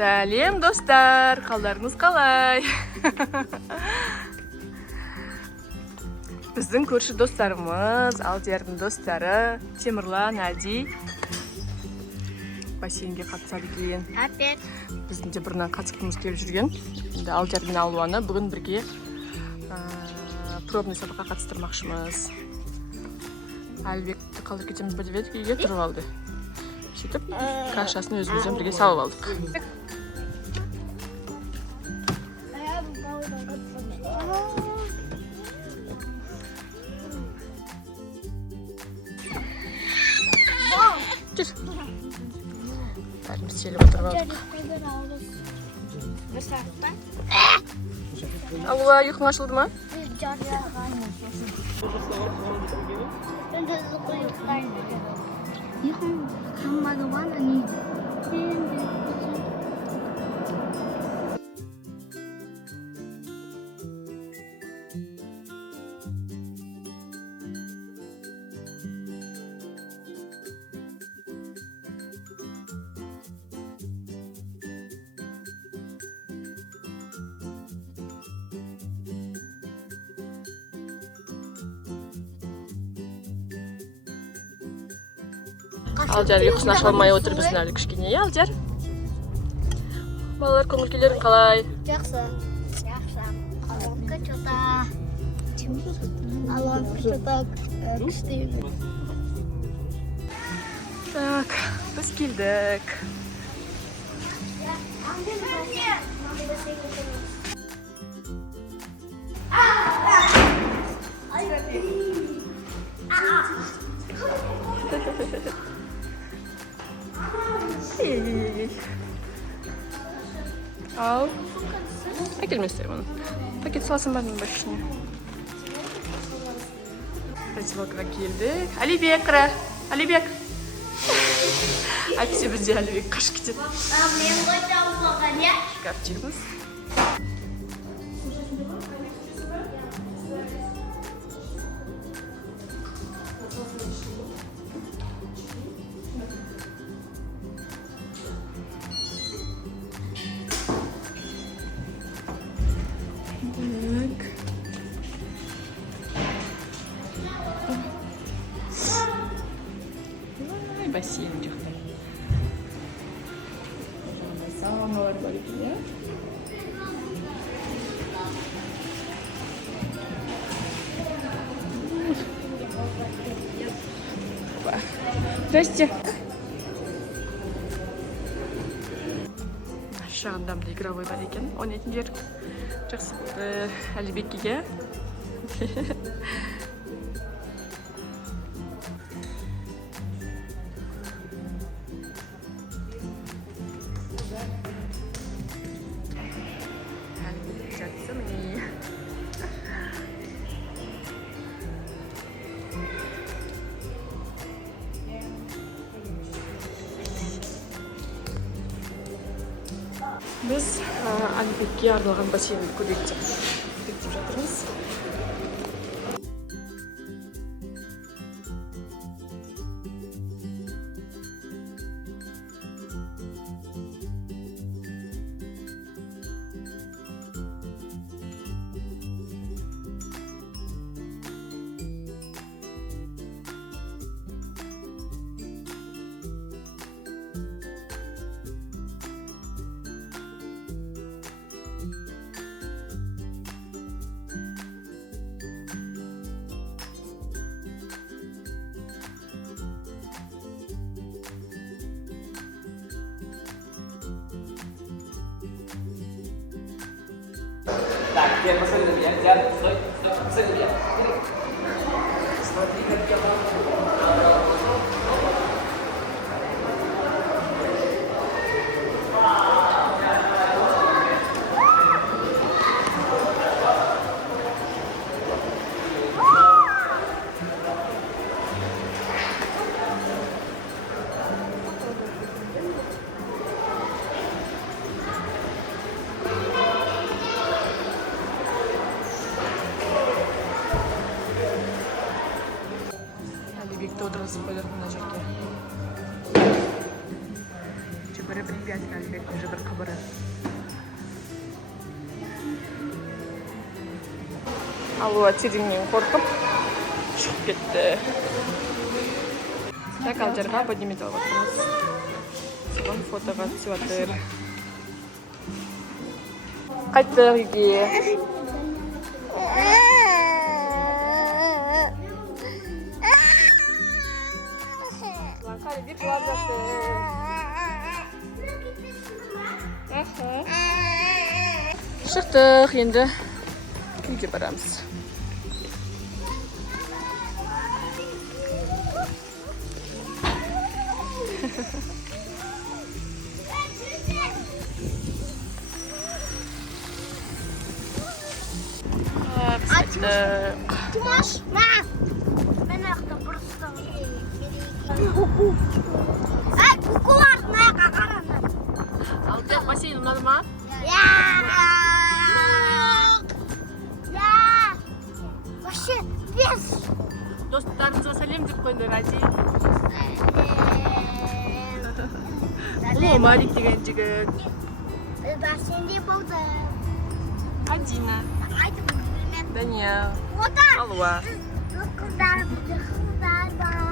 Сәлем достар, қалдарыңыз қалай? Біздің көрші достарымыз, Алдиярдың достары, Темірлан, Әди бассейнге қатысады екен. Опять. Біздің де бұрыннан қатысқымыз келіп жүрген. Енді Алдиярдың Алуаны бүгін бірге пробный сабаққа қатыстырмақшымыз. Әлбекті қалдырып кетеміз бе деп едік, үйге тұрып алды. Сөйтіп, кашасын өзімізден бірге салып алдық. Жүр. Бәріміз селіп отырып алдық. Алуа, ұйқың ашылды ма? Алдияр ұйқысын аша алмай отыр біздің әлі кішкене, Алдияр? Балалар, көңіл күйлерің қалай? Жақсы. Алонка что-то... Алонка что-то күшті. Так, біз келдік. Ал. Әкелместер мұны. Пакет салсын бардың башына. Поселокқа келдік. Алибек, қыра. Алибек. Әйтсе бізде Алибек қашып кетеді. Шкафчигіміз. Бассейн жақта. Сауналар бар екен, иә? Здрасте. Шағындамды игровой бар екен. Ойнайтын жер жақсы болды. Әлібеккеге. Біз Әлібекке арналған бассейнді көрейік деп жатырмыз. Так, теперь посмотри на меня, взгляд, стой, посмотри на меня. Смотри, как я могу. Мәдина Әлібек уже бір қыбыры. Алуа тереңнен қорқып шығып кетті. Так, Алдерға поднимет алып отырмыз. Соған фотоға түсіп жатыр. Қайттық үйге. Ланқали деп жылап жатыр. Шықтық, енді үйге барамыз. Тимош, на! Мен аяқта просто. Ай, кукулар, мына жаққа қараңдар. Алтын бассейн ұнады ма? Вообще, без. Достарымызға сәлем деп қойды, Ради. О, Малик деген жігіт. Бассейнде болды. Адина. Айтып білмедім. Даниэл. Ода. Алуа. Қыздар бар.